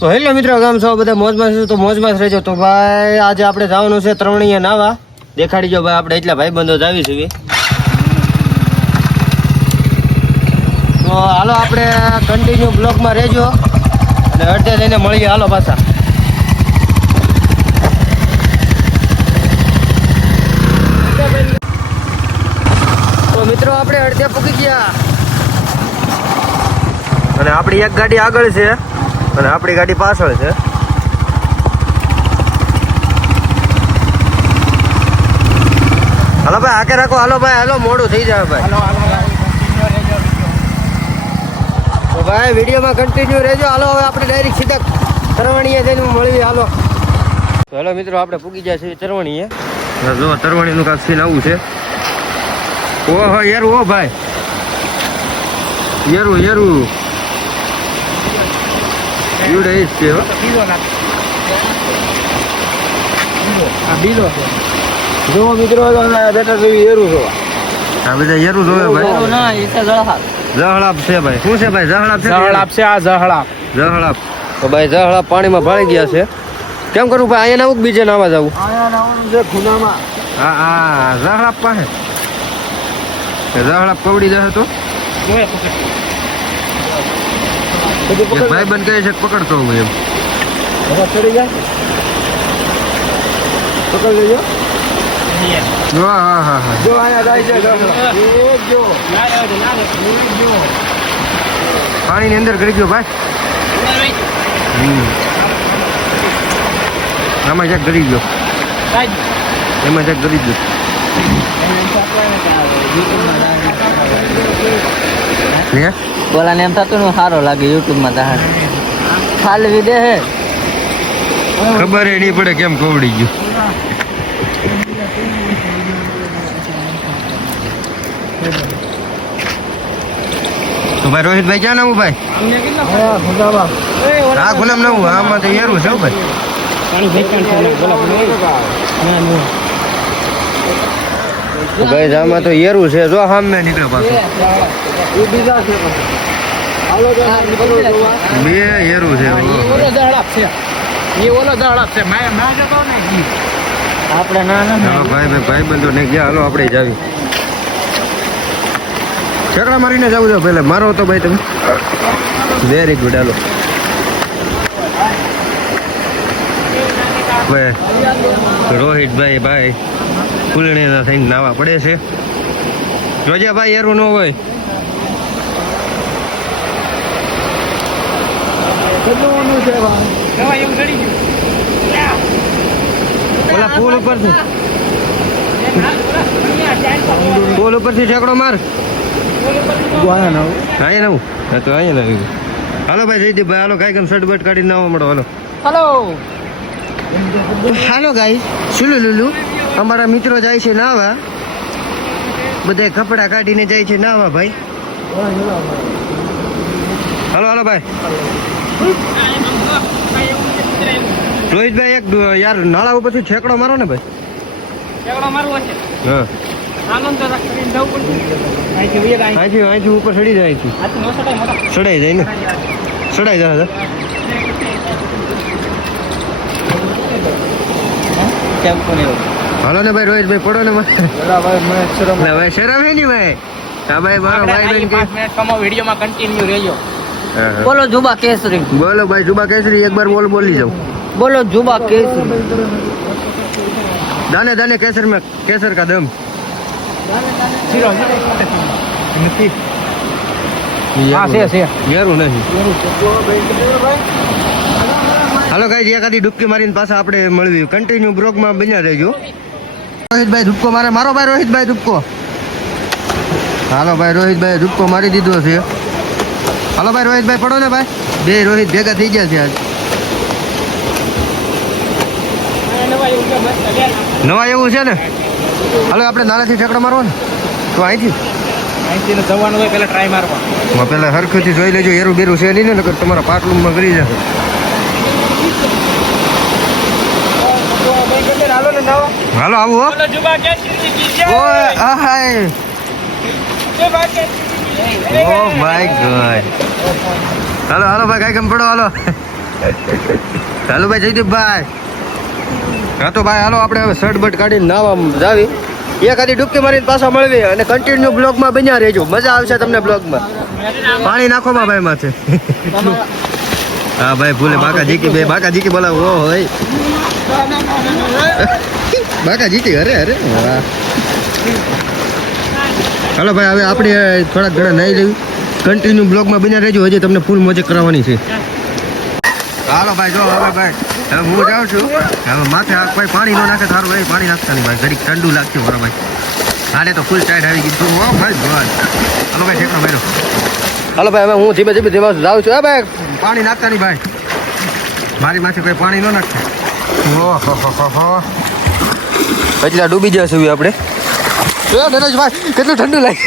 તો હેલો મિત્રો, ગામ છો બધા મોજમાં છો તો મોજમાં જ રહેજો. તો ભાઈ આજે આપણે જવાનું છે ત્રવણીયા નાવા. દેખાડી જો ભાઈ, આપણે એટલા ભાઈબંધો જ આવી છીએ. તો હાલો આપણે કન્ટિન્યુ બ્લોકમાં રહેજો અને અડધે લઈને મળીએ. હાલો પાછા. તો મિત્રો આપણે અડધે પૂકી ગયા અને આપણી એક ગાડી આગળ છે અને આપણી ગાડી પાછળ છે. હાલો ભાઈ, આકે રાખો. હાલો ભાઈ, હાલો, મોડું થઈ જાય ભાઈ. તો ભાઈ વિડીયોમાં કન્ટિન્યુ રહેજો. હાલો હવે આપણે ડાયરેક્ટ સીધા તરવણીએ જઈને મળીએ. હાલો. તો હાલો મિત્રો, આપણે પૂગી જાય છે તરવણીએ. જો તરવણીનું કાંક સીન આવું છે. ઓહો યરું, ઓ ભાઈ યરું યરું યુડે જ છે. જો મિત્રો બેટા જેવી યરું જોવા. આ બધા યરું જોવે ભાઈ. જહળાપ છે ભાઈ. શું છે ભાઈ? જહળાપ છે. જહળાપ છે. આ જહળાપ. જહળાપ. તો ભાઈ જહળાપ પાણીમાં ભાળી ગયા છે. કેમ કરું ભાઈ? અહીંયા આવું બીજે નાવા જવું? હા હા, જહળાપ પાસે જહળાપ કવડી જશે તો ભાઈ બંધ કહે છે પકડતો હું એમ. ચડી જાય પકડ લેજો. હા હા હા હા. જો આયા જાય છે. પાણી ની અંદર કરી ગયો ભાઈ. આમાં ક્યાંક ગરી ગયો. એમાં ક્યાંક ગરી ગયો. બોલા ને એમ થતું ને સારો લાગે યુટ્યુબ માં તાર ફાલવી દે હે. ખબર નહીં પડે કેમ કવડી ગયું. તો ભાઈ રોહિતભાઈ ક્યાં નવું ભાઈ? હા ગુલામ નવું. આમાં તો યારું છે ભાઈ. ભાઈ આમાં તો યેરું છે. જો સામે નીકળે પાછું. બે યેરું છે. આપણે ના ભાઈ ભાઈ બંધો ને ગયા. હાલો આપણે જાવી. ઠેકડા મારીને જવું છે પેલા. મારો તો ભાઈ તમે. Very good. હાલો ભાઈ. રોહિતભાઈ ભાઈ ફૂલણીના થઈને નાવા પડે છે. જોજે ભાઈ યારું ન હોય. ઓલા પુલ ઉપરથી ઠેકડો માર. અહીંયા નવું. હા તો અહીંયા નવું. હાલો ભાઈ જયદીપભાઈ, હાલો કાંઈ કેમ શર્ટ બટ કાઢીને નાવા મળો. હાલો હલો હાલો ગાઈ. સુલું લુલું અમારા મિત્રો જાય છે નાવા. બધા કપડા કાઢીને જાય છે નાવા ભાઈ. હાલો હાલો ભાઈ. રોહિતભાઈ એક યાર નાળા ઉપરથી ઠેકડો મારો ને ભાઈ. હા અહીંથી ઉપર ચડી જાય છે. ચડાઈ જાય ને. ચડાઈ જાય. હાલો ને ભાઈ રોહિતભાઈ પડો ને ભાઈ. શરમ હે ની ભાઈ. હા ભાઈ મારો ભાઈ બહેન વિડીયોમાં કન્ટિન્યુ રહેજો. બોલો જુબા કેસરી. બોલો ભાઈ જુબા કેસરી. એક બાર બોલી જાઉં. બોલો જુબા કેસરી. દાને દાને કેસર में केसर का दम. યારું નહીં. હાલો ગાઈસ, એકાદી ડૂબકી મારીને પાછા આપણે મળવી. કન્ટિન્યુ બ્લોગમાં બન્યા રહેજો. રોહિતભાઈ ધૂપકો મારે. મારો ભાઈ રોહિતભાઈ ધૂપકો. હાલો ભાઈ રોહિતભાઈ ધૂપકો મારી દીધો છે. હાલો ભાઈ રોહિતભાઈ પડો ને ભાઈ. બે રોહિત ભેગા થઈ ગયા છે આજ. નવા એવું છે ને. હાલો આપણે નાળેથી ઠેકડો મારવો ને તો અહીંથી જવાનું હોય પેલા ટ્રાય મારવા. પેલા હરખુથી જોઈ લેજો. એરું બેરું છે નહીં ને, નકર તમારા પાટલુમાં કરી જશે. હાલો આવું હો. ઓય હાય. Oh my God. હાલો હાલો ભાઈ કાંઈ કેમ પડો. હાલો હાલો ભાઈ જયદીપભાઈ. હા તો ભાઈ હાલો આપણે હવે શર્ટ બટ કાઢીને નાવા જાવી. એકાદી ડૂબકી મારીને પાછા મળવી અને કન્ટિન્યુ બ્લોગમાં બન્યા રહેજો. મજા આવશે તમને બ્લોગમાં. પાણી નાખો માં ભાઈ માથે. હા ભાઈ ભૂલે બાકા જીકી બોલાવો. ઓ હોય બાકા જીકી અરે વાહ. હાલો ભાઈ હવે આપણે થોડાક ઘણા નાઈ લેવી. કન્ટિન્યુ બ્લોગમાં બન્યા રહેજો. હજી તમને ફૂલ મોજે કરાવવાની છે. હાલો ભાઈ જો હવે ભાઈ હવે હું જાઉં છું. હવે માથે કોઈ પાણી ન નાખે સારું ભાઈ. પાણી નાખતા નહીં ભાઈ. ઘડીક ઠંડુ લાગશે બરો ભાઈ. હાલે તો ફૂલ ટાઈટ આવી ગયું. ઓ ભાઈ ગોડ. હાલો ભાઈ ઠેકડો મેળો. હાલો ભાઈ હવે હું ધીમે જાઉં છું. ભાઈ પાણી નાખતા નહીં ભાઈ. મારી માથે કોઈ પાણી ન નાખે. ઓહો પછી ડૂબી જશે આપણે. નરેશભાઈ કેટલું ઠંડુ લાગે.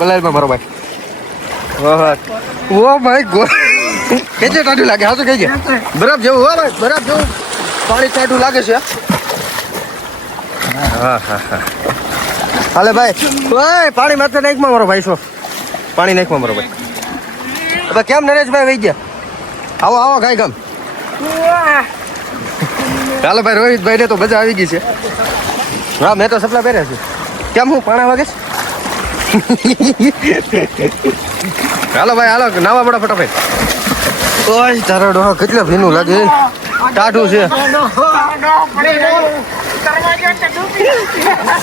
પલાળમાં મારો ભાઈ. ઓ ભાઈ ગોડ કેટલું ઠંડુ લાગે. હા તો કહીએ બરફ જેવું. હો ભાઈ બરફ જેવું પાણી ઠંડુ લાગે છે. હા હાલે ભાઈ ઓય પાણી માથે નાખમાં મારો ભાઈ. પાણી નાખમાં મારો ભાઈ. હવે કેમ નરેશભાઈ વહી ગયા? આવો ગાય ગામ. ચાલો ભાઈ રોહિતભાઈ ને તો મજા આવી ગઈ છે. હા મેં તો સપલા પહેર્યા છે. કેમ હું પાણા વાગે? હાલો ભાઈ હાલો નાવા પડો ફટાફટ. ઓય તારો ડોહો કેટલો ભીનું લાગે. ટાઢું છે.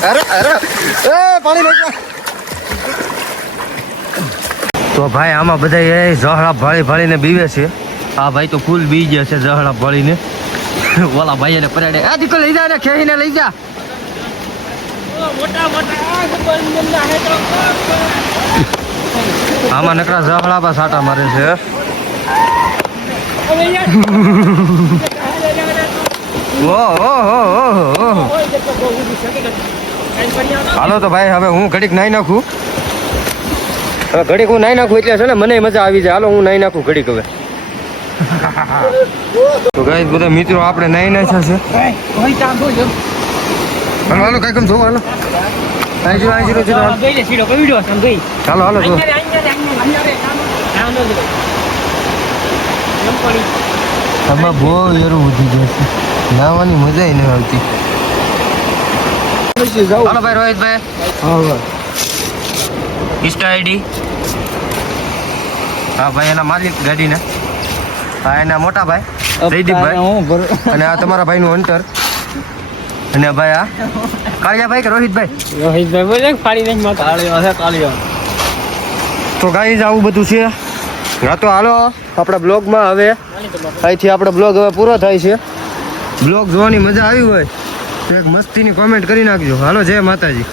અરે એ પાણી નાખ. તો ભાઈ આમાં બધા જહળા ભાળીને બીવે છે. આ ભાઈ તો ફૂલ બી ગયા છે જહળા ભાળીને. ઓલા ભાઈ એને પરાડે. આ દીકો લઈ જા ને ખેહીને લઈ જા. આમાં નકરા જહળા પર સાટા મારે છે. હાલો તો ભાઈ હવે હું ઘડીક નાઈ નાખું. હવે ઘડીક હું નાઈ નાખું એટલે છે ને મને મજા આવી જાય. હાલો હું નાઈ નાખું ઘડીક હવે. તો ગાઈસ બધા મિત્રો આપણે નાઈ નાખ્યા છે. હાલો કઈ કેમ જોવો. હાલો હાલો આમાં બહુ એરું વધી જશે. નાવાની મજા નહીં આવતી. હાલો ભાઈ રોહિતભાઈ ઇન્સ્ટા આઈડી. હા ભાઈ એના માલિક ગાડીને. હા એના મોટા ભાઈ જયદીપભાઈ. અને આ તમારા ભાઈનું અંતર. અને ભાઈ આ કાળિયાભાઈ કે રોહિતભાઈ બોલે કાળિયા. તો ગાઈઝ આવું બધું છે. હા તો હાલો આપણા બ્લોગમાં હવે અહીંથી આપણો બ્લોગ હવે પૂરો થાય છે. બ્લોગ જોવાની મજા આવી હોય તો એક મસ્તીની કોમેન્ટ કરી નાખજો. હાલો જય માતાજી.